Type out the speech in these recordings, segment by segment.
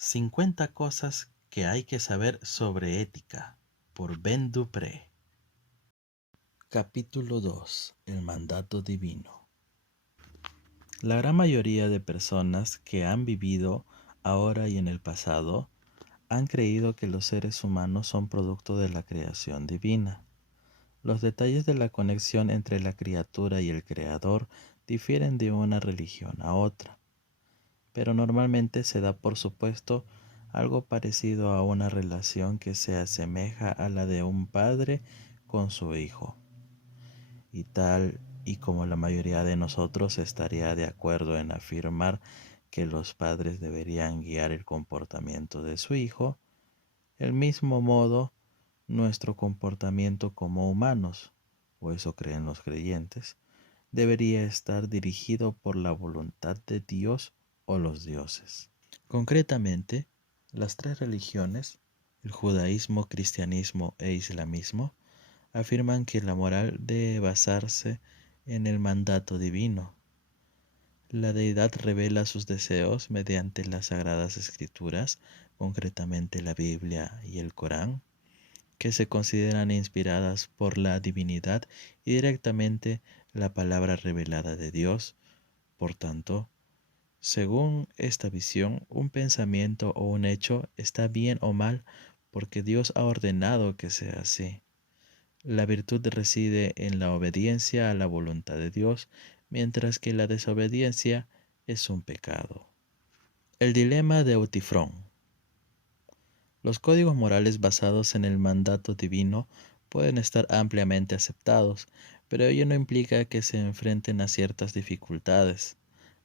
50 cosas que hay que saber sobre ética, por Ben Dupré. Capítulo 2. El mandato divino. La gran mayoría de personas que han vivido ahora y en el pasado han creído que los seres humanos son producto de la creación divina. Los detalles de la conexión entre la criatura y el creador difieren de una religión a otra, pero normalmente se da por supuesto algo parecido a una relación que se asemeja a la de un padre con su hijo. Y tal y como la mayoría de nosotros estaría de acuerdo en afirmar que los padres deberían guiar el comportamiento de su hijo, del mismo modo, nuestro comportamiento como humanos, o eso creen los creyentes, debería estar dirigido por la voluntad de Dios o los dioses. Concretamente, las tres religiones, el judaísmo, cristianismo e islamismo, afirman que la moral debe basarse en el mandato divino. La deidad revela sus deseos mediante las sagradas escrituras, concretamente la Biblia y el Corán, que se consideran inspiradas por la divinidad y directamente la palabra revelada de Dios. Por tanto, según esta visión, un pensamiento o un hecho está bien o mal porque Dios ha ordenado que sea así. La virtud reside en la obediencia a la voluntad de Dios, mientras que la desobediencia es un pecado. El dilema de Eutifrón. Los códigos morales basados en el mandato divino pueden estar ampliamente aceptados, pero ello no implica que se enfrenten a ciertas dificultades.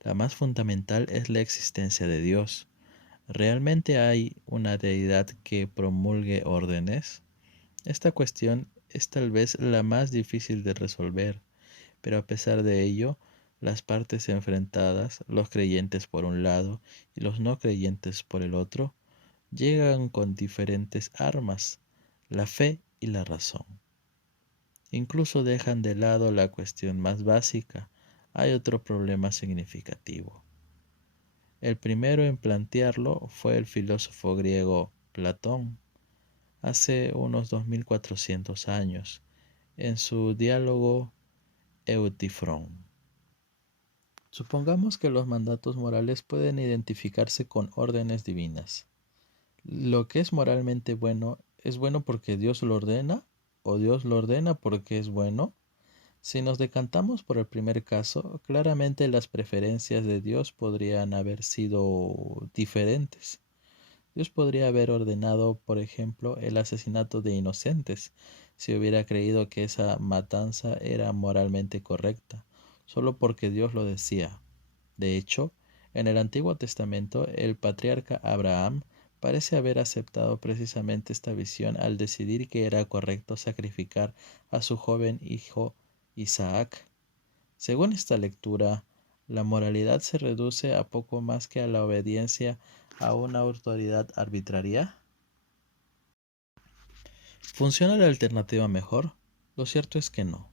La más fundamental es la existencia de Dios. ¿Realmente hay una deidad que promulgue órdenes? Esta cuestión es tal vez la más difícil de resolver, pero a pesar de ello, las partes enfrentadas, los creyentes por un lado y los no creyentes por el otro, llegan con diferentes armas, la fe y la razón. Incluso dejan de lado la cuestión más básica. Hay otro problema significativo. El primero en plantearlo fue el filósofo griego Platón, hace unos 2400 años, en su diálogo Eutifrón. Supongamos que los mandatos morales pueden identificarse con órdenes divinas. ¿Lo que es bueno porque Dios lo ordena? ¿O Dios lo ordena porque es bueno? Si nos decantamos por el primer caso, claramente las preferencias de Dios podrían haber sido diferentes. Dios podría haber ordenado, por ejemplo, el asesinato de inocentes, si hubiera creído que esa matanza era moralmente correcta, solo porque Dios lo decía. De hecho, en el Antiguo Testamento, el patriarca Abraham parece haber aceptado precisamente esta visión al decidir que era correcto sacrificar a su joven hijo Isaac. Según esta lectura, la moralidad se reduce a poco más que a la obediencia a una autoridad arbitraria. ¿Funciona la alternativa mejor? Lo cierto es que no.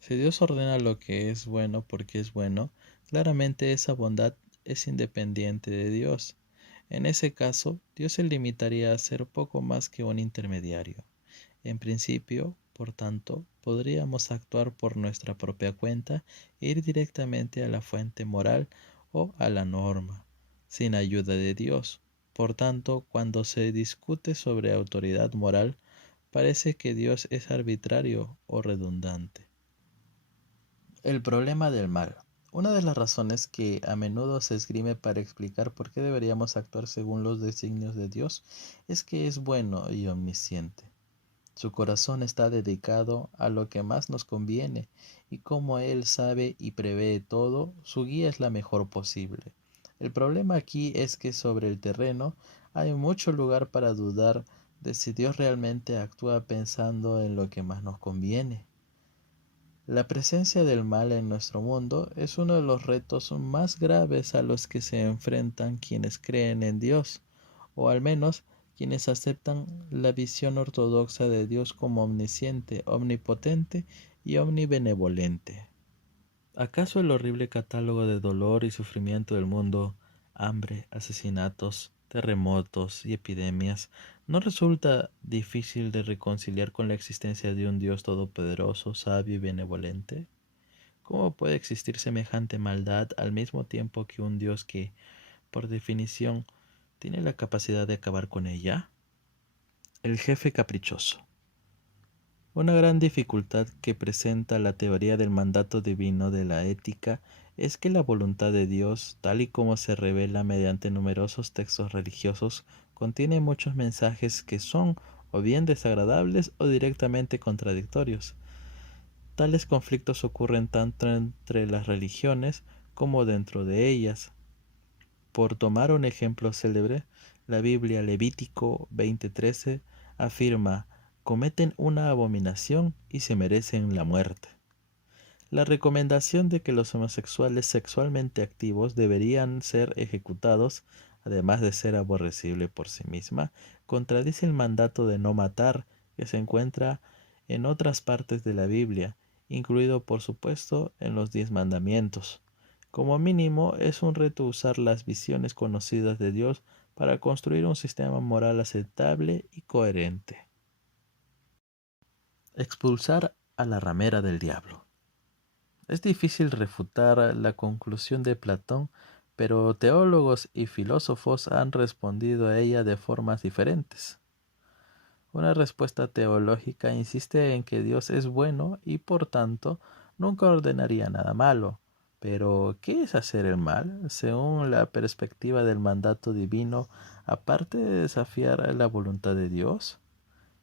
Si Dios ordena lo que es bueno porque es bueno, claramente esa bondad es independiente de Dios. En ese caso, Dios se limitaría a ser poco más que un intermediario. En principio, por tanto, podríamos actuar por nuestra propia cuenta e ir directamente a la fuente moral o a la norma, sin ayuda de Dios. Por tanto, cuando se discute sobre autoridad moral, parece que Dios es arbitrario o redundante. El problema del mal. Una de las razones que a menudo se esgrime para explicar por qué deberíamos actuar según los designios de Dios es que es bueno y omnisciente. Su corazón está dedicado a lo que más nos conviene, y como Él sabe y prevé todo, su guía es la mejor posible. El problema aquí es que sobre el terreno hay mucho lugar para dudar de si Dios realmente actúa pensando en lo que más nos conviene. La presencia del mal en nuestro mundo es uno de los retos más graves a los que se enfrentan quienes creen en Dios, o al menos quienes aceptan la visión ortodoxa de Dios como omnisciente, omnipotente y omnibenevolente. ¿Acaso el horrible catálogo de dolor y sufrimiento del mundo, hambre, asesinatos, terremotos y epidemias, ¿no resulta difícil de reconciliar con la existencia de un Dios todopoderoso, sabio y benevolente? ¿Cómo puede existir semejante maldad al mismo tiempo que un Dios que, por definición, tiene la capacidad de acabar con ella? El jefe caprichoso. Una gran dificultad que presenta la teoría del mandato divino de la ética es que la voluntad de Dios, tal y como se revela mediante numerosos textos religiosos, contiene muchos mensajes que son o bien desagradables o directamente contradictorios. Tales conflictos ocurren tanto entre las religiones como dentro de ellas. Por tomar un ejemplo célebre, la Biblia Levítico 20:13 afirma: cometen una abominación y se merecen la muerte. La recomendación de que los homosexuales sexualmente activos deberían ser ejecutados, además de ser aborrecible por sí misma, contradice el mandato de no matar que se encuentra en otras partes de la Biblia, incluido por supuesto en los 10 mandamientos. Como mínimo, es un reto usar las visiones conocidas de Dios para construir un sistema moral aceptable y coherente. Expulsar a la ramera del diablo. Es difícil refutar la conclusión de Platón, pero teólogos y filósofos han respondido a ella de formas diferentes. Una respuesta teológica insiste en que Dios es bueno y por tanto nunca ordenaría nada malo. Pero, ¿qué es hacer el mal? Según la perspectiva del mandato divino, aparte de desafiar la voluntad de Dios.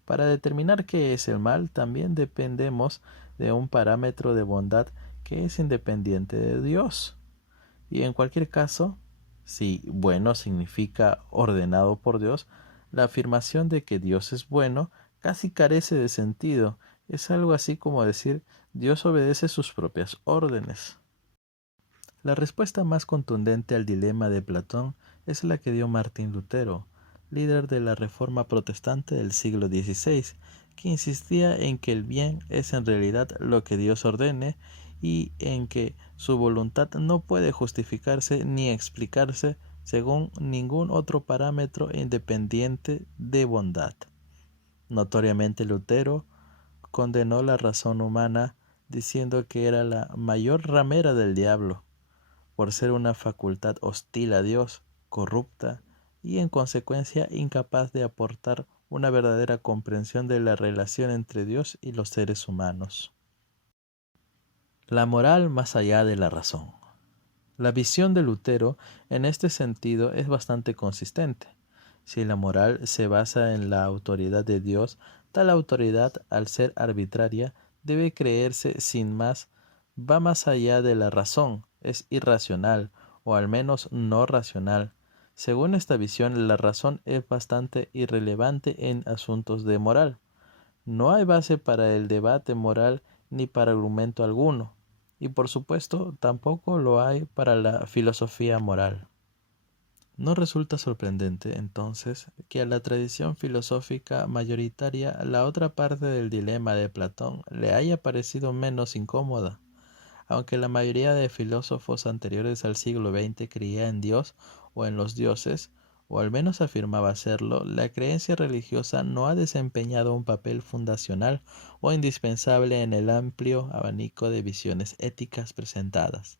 Para determinar qué es el mal, también dependemos de un parámetro de bondad que es independiente de Dios. Y en cualquier caso, si bueno significa ordenado por Dios, la afirmación de que Dios es bueno casi carece de sentido. Es algo así como decir Dios obedece sus propias órdenes. La respuesta más contundente al dilema de Platón es la que dio Martín Lutero, líder de la Reforma Protestante del siglo XVI, que insistía en que el bien es en realidad lo que Dios ordene y en que su voluntad no puede justificarse ni explicarse según ningún otro parámetro independiente de bondad. Notoriamente Lutero condenó la razón humana diciendo que era la mayor ramera del diablo, por ser una facultad hostil a Dios, corrupta y en consecuencia incapaz de aportar una verdadera comprensión de la relación entre Dios y los seres humanos. La moral más allá de la razón. La visión de Lutero en este sentido es bastante consistente. Si la moral se basa en la autoridad de Dios, tal autoridad, al ser arbitraria, debe creerse sin más, va más allá de la razón, es irracional, o al menos no racional. Según esta visión, la razón es bastante irrelevante en asuntos de moral. No hay base para el debate moral ni para argumento alguno, y por supuesto tampoco lo hay para la filosofía moral. No resulta sorprendente, entonces, que a la tradición filosófica mayoritaria la otra parte del dilema de Platón le haya parecido menos incómoda. Aunque la mayoría de filósofos anteriores al siglo XX creía en Dios o en los dioses, o al menos afirmaba hacerlo, la creencia religiosa no ha desempeñado un papel fundacional o indispensable en el amplio abanico de visiones éticas presentadas.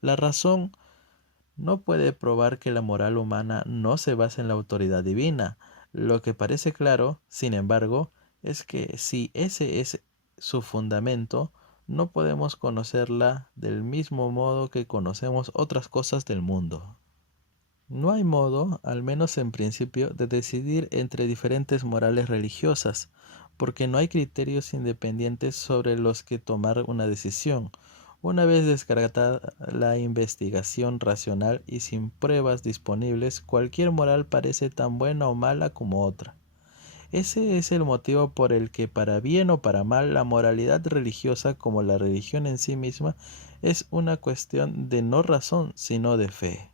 La razón no puede probar que la moral humana no se basa en la autoridad divina. Lo que parece claro, sin embargo, es que si ese es su fundamento, no podemos conocerla del mismo modo que conocemos otras cosas del mundo. No hay modo, al menos en principio, de decidir entre diferentes morales religiosas, porque no hay criterios independientes sobre los que tomar una decisión. Una vez descartada la investigación racional y sin pruebas disponibles, cualquier moral parece tan buena o mala como otra. Ese es el motivo por el que, para bien o para mal, la moralidad religiosa, como la religión en sí misma, es una cuestión de no razón, sino de fe.